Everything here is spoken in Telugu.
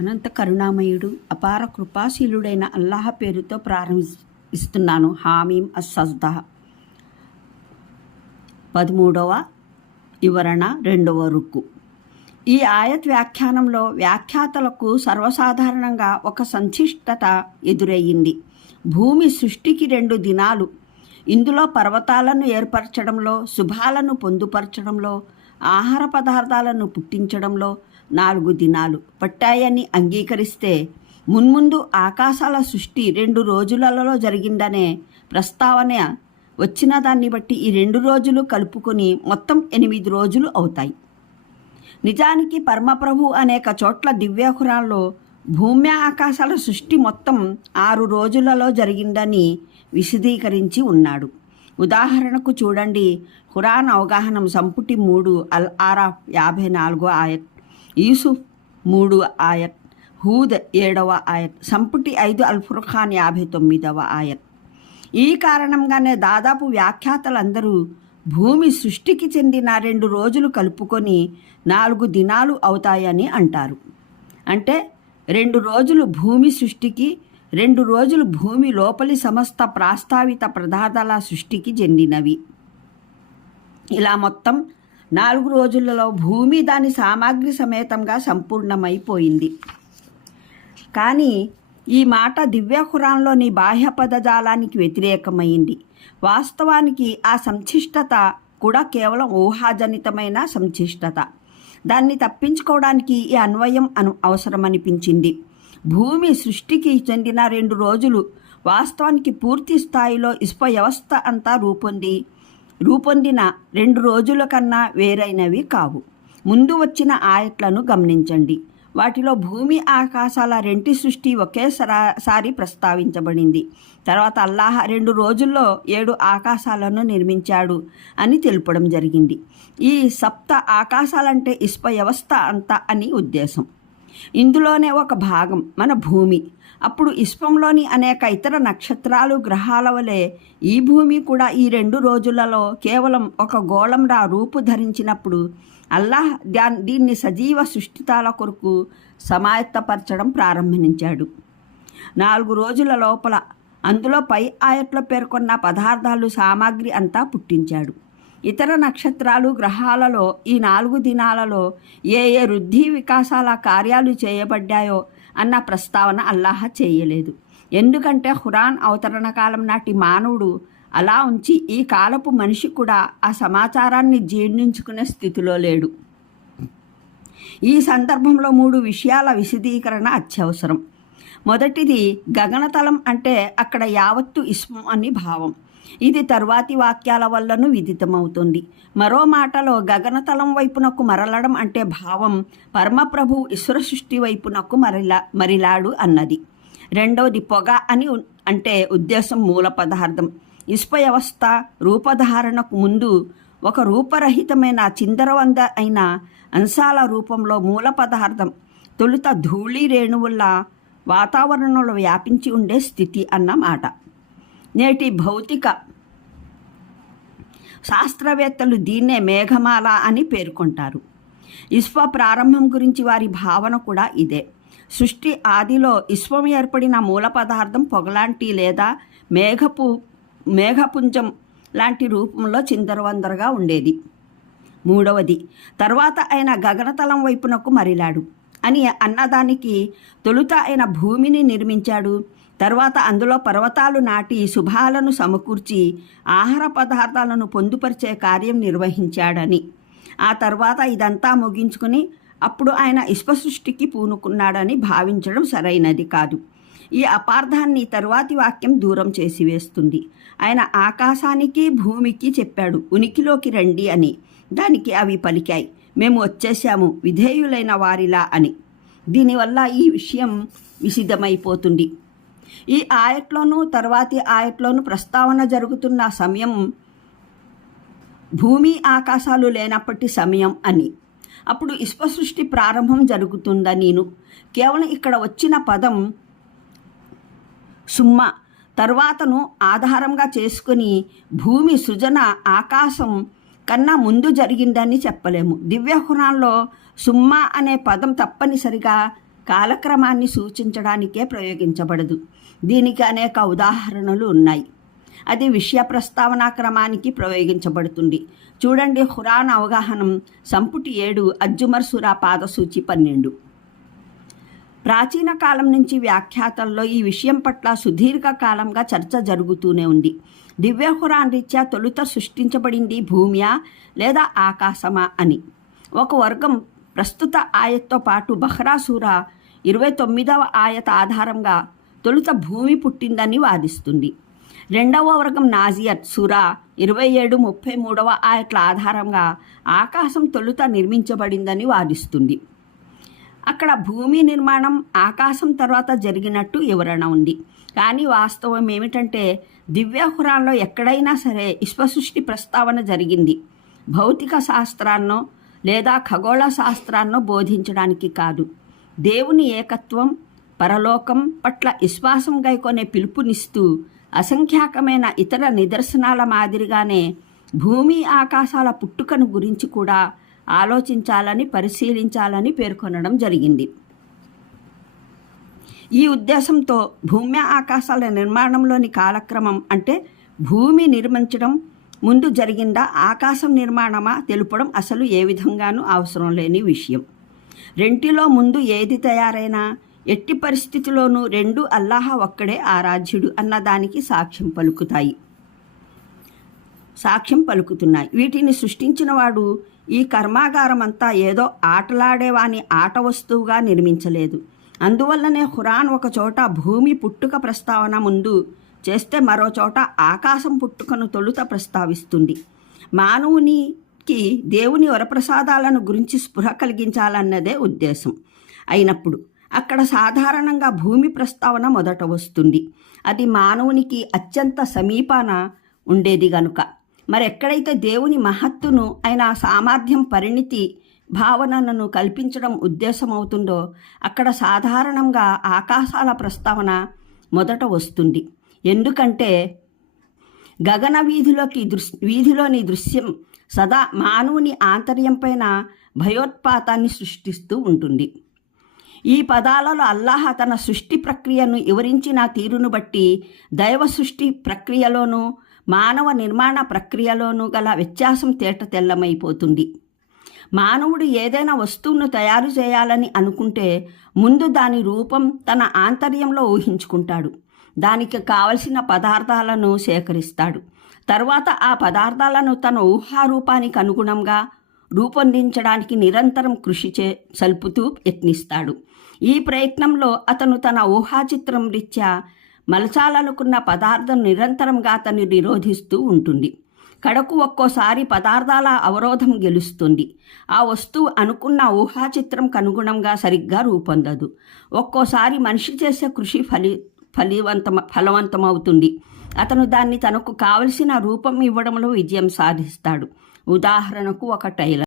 అనంత కరుణామయుడు అపార కృపాశీలుడైన అల్లాహ పేరుతో ప్రారంభిస్తున్నాను. హామీం అస్సజ్దా 13వ వివరణ 2వ రుక్కు. ఈ ఆయత్ వ్యాఖ్యానంలో వ్యాఖ్యాతలకు సర్వసాధారణంగా ఒక సంక్లిష్టత ఎదురయ్యింది. భూమి సృష్టికి 2 దినాలు. ఇందులో పర్వతాలను ఏర్పరచడంలో, శుభాలను పొందుపరచడంలో, ఆహార పదార్థాలను పుట్టించడంలో 4 దినాలు పట్టాయని అంగీకరిస్తే, మున్ముందు ఆకాశాల సృష్టి 2 రోజులలో జరిగిందనే ప్రస్తావన వచ్చిన దాన్ని బట్టి ఈ 2 రోజులు కలుపుకొని మొత్తం 8 రోజులు అవుతాయి. నిజానికి పరమప్రభు అనేక చోట్ల దివ్య ఖురాన్లో భూమి ఆకాశాల సృష్టి మొత్తం 6 రోజులలో జరిగిందని విశదీకరించి ఉన్నాడు. ఉదాహరణకు చూడండి, ఖురాన్ అవగాహనం సంపుటి 3 అల్ ఆరాఫ్ 54వ ఆయత్, యూసుఫ్ 3 ఆయత్, హూద్ 7వ ఆయత్, సంపుటి 5 అల్ ఫుర్ఖాన్ 59వ ఆయత్. ఈ కారణంగానే దాదాపు వ్యాఖ్యాతలందరూ భూమి సృష్టికి చెందిన 2 రోజులు కలుపుకొని 4 దినాలు అవుతాయని అంటారు. అంటే 2 రోజులు భూమి సృష్టికి, 2 రోజులు భూమి లోపలి సమస్త ప్రస్తావిత పదార్థాల సృష్టికి చెందినవి. ఇలా మొత్తం 4 రోజులలో భూమి దాని సామాగ్రి సమేతంగా సంపూర్ణమైపోయింది. కానీ ఈ మాట దివ్య ఖురాన్లోని బాహ్య పదజాలానికి వ్యతిరేకమైంది. వాస్తవానికి ఆ సంక్లిష్టత కూడా కేవలం ఊహాజనితమైన సంక్లిష్టత. దాన్ని తప్పించుకోవడానికి ఈ అన్వయం అవసరమనిపించింది. భూమి సృష్టికి చెందిన 2 రోజులు వాస్తవానికి పూర్తి స్థాయిలో ఇస్ప వ్యవస్థ అంతా రూపొందిన 2 రోజుల కన్నా వేరైనవి కావు. ముందు వచ్చిన ఆయట్లను గమనించండి. వాటిలో భూమి ఆకాశాల 2 సృష్టి ఒకేసారి ప్రస్తావించబడింది. తర్వాత అల్లాహ్ 2 రోజుల్లో 7 ఆకాశాలను నిర్మించాడు అని తెలుపడం జరిగింది. ఈ సప్త ఆకాశాలంటే ఇస్ప వ్యవస్థ అంతా అని ఉద్దేశం. ఇందులోనే ఒక భాగం మన భూమి. అప్పుడు ఇస్పంలోని అనేక ఇతర నక్షత్రాలు, గ్రహాల వలె ఈ భూమి కూడా ఈ 2 రోజులలో కేవలం ఒక గోళంలా రూపు ధరించినప్పుడు అల్లాహ్ దీన్ని సజీవ సృష్టితాల కొరకు సమాయత్తపరచడం ప్రారంభించాడు. 4 రోజుల లోపల అందులో పై ఆయట్లో పేర్కొన్న పదార్థాలు, సామాగ్రి అంతా పుట్టించాడు. ఇతర నక్షత్రాలు, గ్రహాలలో ఈ 4 దినాలలో ఏ వృద్ధి వికాసాల కార్యాలు చేయబడ్డాయో అన్న ప్రస్తావన అల్లాహ్ చేయలేదు. ఎందుకంటే ఖురాన్ అవతరణ కాలం నాటి మానవుడు అలా ఉంచి ఈ కాలపు మనిషి కూడా ఆ సమాచారాన్ని జీర్ణించుకునే స్థితిలో లేడు. ఈ సందర్భంలో 3 విషయాల విశదీకరణ అత్యవసరం. మొదటిది, గగనతలం అంటే అక్కడ యావత్తు ఇస్మం అని భావం. ఇది తరువాతి వాక్యాల వల్లను విదితమవుతుంది. మరో మాటలో గగనతలం వైపునకు మరలడం అంటే భావం పరమప్రభు ఈశ్వర సృష్టి వైపునకు మరిలాడు అన్నది. రెండవది, పొగ అని అంటే ఉద్దేశం మూల పదార్థం. ఇస్ప వ్యవస్థ రూపధారణకు ముందు ఒక రూపరహితమైన చిందరవంద అయిన అంశాల రూపంలో మూల పదార్థం తొలుత ధూళి రేణువుల్లా వాతావరణంలో వ్యాపించి ఉండే స్థితి అన్నమాట. నేటి భౌతిక శాస్త్రవేత్తలు దీన్నే మేఘమాల అని పేర్కొంటారు. ఇస్వ ప్రారంభం గురించి వారి భావన కూడా ఇదే. సృష్టి ఆదిలో ఇస్వం ఏర్పడిన మూల పదార్థం పొగలాంటి లేదా మేఘపుంజం లాంటి రూపంలో చిందరవందరగా ఉండేది. మూడవది, తర్వాత ఆయన గగనతలం వైపునకు మరిలాడు అని అన్నదానికి తొలుత ఆయన భూమిని నిర్మించాడు. తర్వాత అందులో పర్వతాలు నాటి శుభాలను సమకూర్చి ఆహార పదార్థాలను పొందుపరిచే కార్యం నిర్వహించాడని, ఆ తర్వాత ఇదంతా ముగించుకుని అప్పుడు ఆయన ఇస్ప సృష్టికి పూనుకున్నాడని భావించడం సరైనది కాదు. ఈ అపార్థాన్ని తరువాతి వాక్యం దూరం చేసి వేస్తుంది. ఆయన ఆకాశానికి భూమికి చెప్పాడు, ఉనికిలోకి రండి అని. దానికి అవి పలికాయి, మేము వచ్చేసాము విధేయులైన వారిలా అని. దీనివల్ల ఈ విషయం విసిద్ధమైపోతుంది. ఈ ఆయట్లోనూ తర్వాతి ఆయట్లోనూ ప్రస్తావన జరుగుతున్న సమయం భూమి ఆకాశాలు లేనప్పటి సమయం అని. అప్పుడు ఇస్ప సృష్టి ప్రారంభం జరుగుతుందనీను. కేవలం ఇక్కడ వచ్చిన పదం సుమ్మ తర్వాతను ఆధారంగా చేసుకుని భూమి సృజన ఆకాశం కన్నా ముందు జరిగిందని చెప్పలేము. దివ్య ఖురాన్లో సుమ్మా అనే పదం తప్పనిసరిగా కాలక్రమాన్ని సూచించడానికే ప్రయోగించబడదు. దీనికి అనేక ఉదాహరణలు ఉన్నాయి. అది విషయ ప్రస్తావన క్రమానికి ప్రయోగించబడుతుంది. చూడండి, ఖురాన్ అవగాహనం సంపుటి 7 అజ్జుమర్ సూరా పాదసూచి 12. ప్రాచీన కాలం నుంచి వ్యాఖ్యాతల్లో ఈ విషయం పట్ల సుదీర్ఘ కాలంగా చర్చ జరుగుతూనే ఉంది. దివ్య ఖురాన్ రీత్యా తొలుత సృష్టించబడింది భూమియా లేదా ఆకాశమా అని. ఒక వర్గం ప్రస్తుత ఆయత్తో పాటు బహ్రా సూరా 29వ ఆయత ఆధారంగా తొలుత భూమి పుట్టిందని వాదిస్తుంది. రెండవ వర్గం నాజియత్ సూరా 27, 33వ ఆయట్ల ఆధారంగా ఆకాశం తొలుత నిర్మించబడిందని వాదిస్తుంది. అక్కడ భూమి నిర్మాణం ఆకాశం తర్వాత జరిగినట్టు వివరణ ఉంది. కానీ వాస్తవం ఏమిటంటే దివ్య ఖురాన్లో ఎక్కడైనా సరే విశ్వసృష్టి ప్రస్తావన జరిగింది. భౌతిక శాస్త్రాన్నో లేదా ఖగోళ శాస్త్రాన్నో బోధించడానికి కాదు. దేవుని ఏకత్వం, పరలోకం పట్ల విశ్వాసం గైకొనే పిలుపునిస్తూ అసంఖ్యాకమైన ఇతర నిదర్శనాల మాదిరిగానే భూమి ఆకాశాల పుట్టుకను గురించి కూడా ఆలోచించాలని, పరిశీలించాలని పేర్కొనడం జరిగింది. ఈ ఉద్దేశంతో భూమి ఆకాశాల నిర్మాణంలోని కాలక్రమం అంటే భూమి నిర్మించడం ముందు జరిగిందా, ఆకాశం నిర్మాణమా తెలుపడం అసలు ఏ విధంగానూ అవసరం లేని విషయం. రెంటిలో ముందు ఏది తయారైనా ఎట్టి పరిస్థితిలోనూ రెండు అల్లాహ ఒక్కడే ఆరాధ్యుడు అన్నదానికి సాక్ష్యం పలుకుతున్నాయి. వీటిని సృష్టించిన వాడు ఈ కర్మాగారం అంతా ఏదో ఆటలాడేవాని ఆట వస్తువుగా నిర్మించలేదు. అందువల్లనే ఖురాన్ ఒక చోట భూమి పుట్టుక ప్రస్తావన ముందు చేస్తే మరో చోట ఆకాశం పుట్టుకను తొలుత ప్రస్తావిస్తుంది. మానవునికి దేవుని వరప్రసాదాలను గురించి స్పృహ కలిగించాలన్నదే ఉద్దేశం అయినప్పుడు అక్కడ సాధారణంగా భూమి ప్రస్తావన మొదట వస్తుంది. అది మానవునికి అత్యంత సమీపాన ఉండేది గనుక. మరెక్కడైతే దేవుని మహత్తును, ఆయన సామర్థ్యం, పరిణితి భావనను కల్పించడం ఉద్దేశమవుతుందో అక్కడ సాధారణంగా ఆకాశాల ప్రస్తావన మొదట వస్తుంది. ఎందుకంటే గగన వీధిలోని దృశ్యం సదా మానవుని ఆంతర్యంపైన భయోత్పాతాన్ని సృష్టిస్తూ ఉంటుంది. ఈ పదాలలో అల్లాహ్ తన సృష్టి ప్రక్రియను వివరించిన తీరును బట్టి దైవ సృష్టి ప్రక్రియలోనూ మానవ నిర్మాణ ప్రక్రియలోనూ గల వ్యత్యాసం తేటతెల్లమైపోతుంది. మానవుడు ఏదైనా వస్తువును తయారు చేయాలని అనుకుంటే ముందు దాని రూపం తన ఆంతర్యంలో ఊహించుకుంటాడు. దానికి కావలసిన పదార్థాలను సేకరిస్తాడు. తర్వాత ఆ పదార్థాలను తన ఊహారూపానికి అనుగుణంగా రూపొందించడానికి నిరంతరం కృషి సల్పుతూ యత్నిస్తాడు. ఈ ప్రయత్నంలో అతను తన ఊహాచిత్రం రీత్యా మలచాలనుకున్న పదార్థం నిరంతరంగా అతన్ని నిరోధిస్తూ ఉంటుంది. కడకు ఒక్కోసారి పదార్థాల అవరోధం గెలుస్తుంది. ఆ వస్తువు అనుకున్న ఊహాచిత్రంకు అనుగుణంగా సరిగ్గా రూపొందదు. ఒక్కోసారి మనిషి చేసే కృషి ఫలవంతమవుతుంది. అతను దాన్ని తనకు కావలసిన రూపం ఇవ్వడంలో విజయం సాధిస్తాడు. ఉదాహరణకు ఒక టైలర్